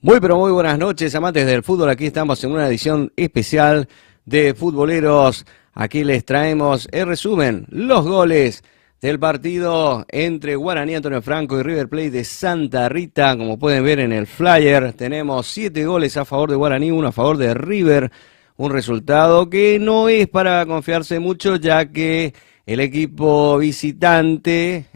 Muy pero muy buenas noches, amantes del fútbol. Aquí estamos en una edición especial de Futboleros. Aquí les traemos el resumen, los goles del partido entre Guaraní Antonio Franco y River Plate de Santa Rita. Como pueden ver en el flyer, tenemos 7 goles a favor de Guaraní, 1 a favor de River. Un resultado que no es para confiarse mucho, ya que el equipo visitante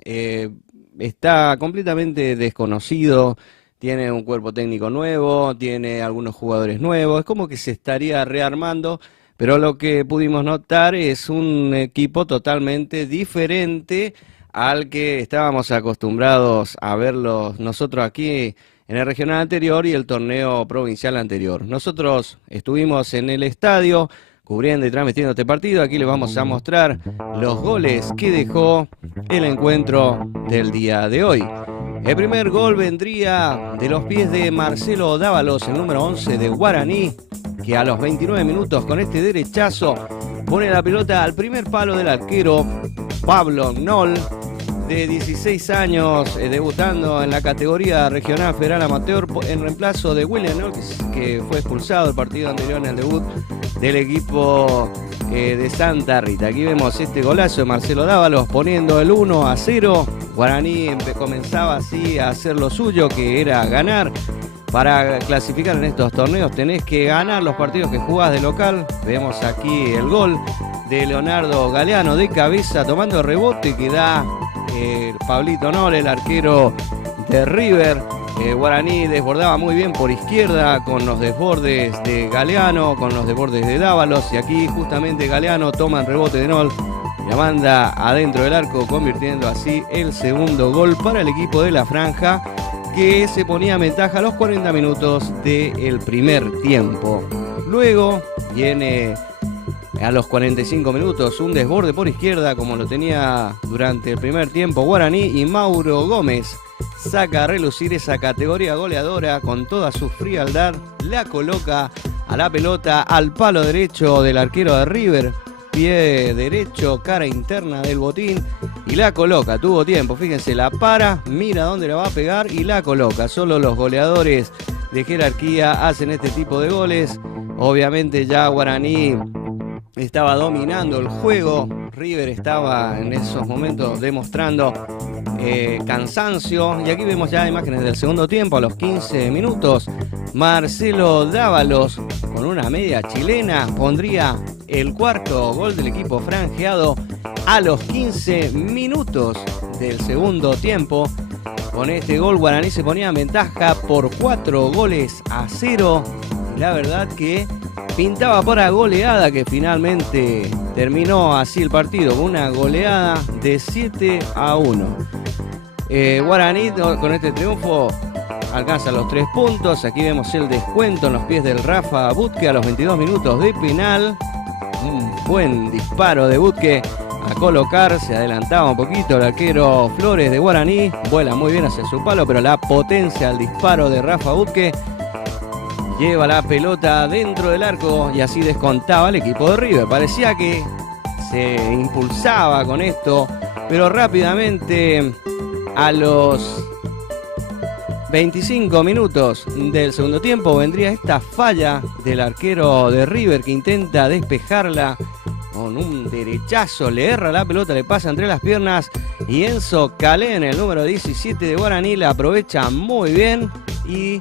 está completamente desconocido. Tiene un cuerpo técnico nuevo, tiene algunos jugadores nuevos, es como que se estaría rearmando, pero lo que pudimos notar es un equipo totalmente diferente al que estábamos acostumbrados a verlos nosotros aquí en el regional anterior y el torneo provincial anterior. Nosotros estuvimos en el estadio cubriendo y transmitiendo este partido. Aquí les vamos a mostrar los goles que dejó el encuentro del día de hoy. El primer gol vendría de los pies de Marcelo Dávalos, el número 11 de Guaraní, que a los 29 minutos con este derechazo pone la pelota al primer palo del arquero Pablo Noll, de 16 años, debutando en la categoría regional federal amateur en reemplazo de William Noll, que fue expulsado el partido anterior en el debut del equipo de Santa Rita. Aquí vemos este golazo de Marcelo Dávalos poniendo el 1-0. Guaraní comenzaba así a hacer lo suyo, que era ganar. Para clasificar en estos torneos tenés que ganar los partidos que jugás de local. Vemos aquí el gol de Leonardo Galeano de cabeza, tomando el rebote que da Pablito Noll, el arquero de River. Guaraní desbordaba muy bien por izquierda con los desbordes de Galeano, con los desbordes de Dávalos, y aquí justamente Galeano toma el rebote de Noll y la manda adentro del arco, convirtiendo así el segundo gol para el equipo de la Franja, que se ponía en ventaja a los 40 minutos del primer tiempo. Luego viene a los 45 minutos un desborde por izquierda, como lo tenía durante el primer tiempo Guaraní, y Mauro Gómez saca a relucir esa categoría goleadora con toda su frialdad. La coloca a la pelota al palo derecho del arquero de River, pie derecho, cara interna del botín, y la coloca. Tuvo tiempo, fíjense, la para, mira dónde la va a pegar y la coloca. Solo los goleadores de jerarquía hacen este tipo de goles. Obviamente ya Guaraní estaba dominando el juego. River estaba en esos momentos demostrando cansancio. Y aquí vemos ya imágenes del segundo tiempo. A los 15 minutos, Marcelo Dávalos, con una media chilena, pondría el cuarto gol del equipo franjeado a los 15 minutos del segundo tiempo. Con este gol Guaraní se ponía en ventaja por 4-0. Y la verdad que pintaba para goleada, que finalmente terminó así el partido, con una goleada de 7-1. Guaraní con este triunfo alcanza los 3 puntos. Aquí vemos el descuento en los pies del Rafa Butke a los 22 minutos de penal. Un buen disparo de Butke a colocar, se adelantaba un poquito el arquero Flores de Guaraní, vuela muy bien hacia su palo, pero la potencia al disparo de Rafa Butke lleva la pelota dentro del arco y así descontaba el equipo de River. Parecía que se impulsaba con esto, pero rápidamente a los 25 minutos del segundo tiempo vendría esta falla del arquero de River, que intenta despejarla con un derechazo, le erra la pelota, le pasa entre las piernas, y Enzo Calén, el número 17 de Guaraní, la aprovecha muy bien y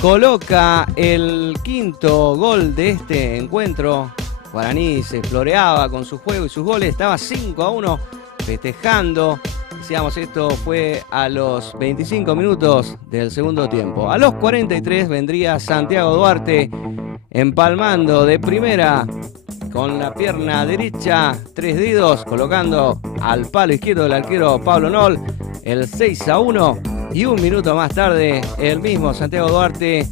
coloca el quinto gol de este encuentro. Guaraní se floreaba con su juego y sus goles, estaba 5-1 festejando. Decíamos, esto fue a los 25 minutos del segundo tiempo. A los 43 vendría Santiago Duarte empalmando de primera con la pierna derecha, 3 dedos, colocando al palo izquierdo del arquero Pablo Noll el 6-1. Y un minuto más tarde, el mismo Santiago Duarte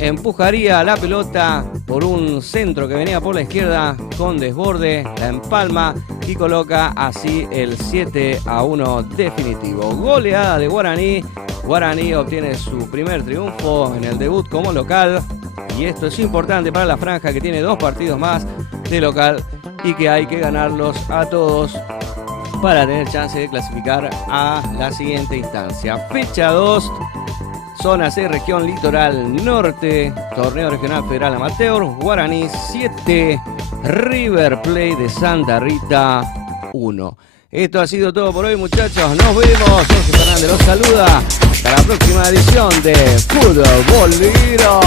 empujaría la pelota por un centro que venía por la izquierda con desborde, la empalma y coloca así el 7-1 definitivo. Goleada de Guaraní. Guaraní obtiene su primer triunfo en el debut como local, y esto es importante para la Franja, que tiene 2 partidos más de local y que hay que ganarlos a todos para tener chance de clasificar a la siguiente instancia. Fecha 2 Zona C, región litoral norte, torneo regional federal amateur, Guaraní 7, River Plate de Santa Rita 1. Esto ha sido todo por hoy, muchachos. Nos vemos. Jorge Fernández los saluda. Hasta la próxima edición de Fútbol Bolero.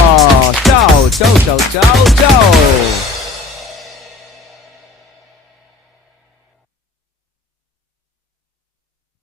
Chau, chau, chau, chau, chau.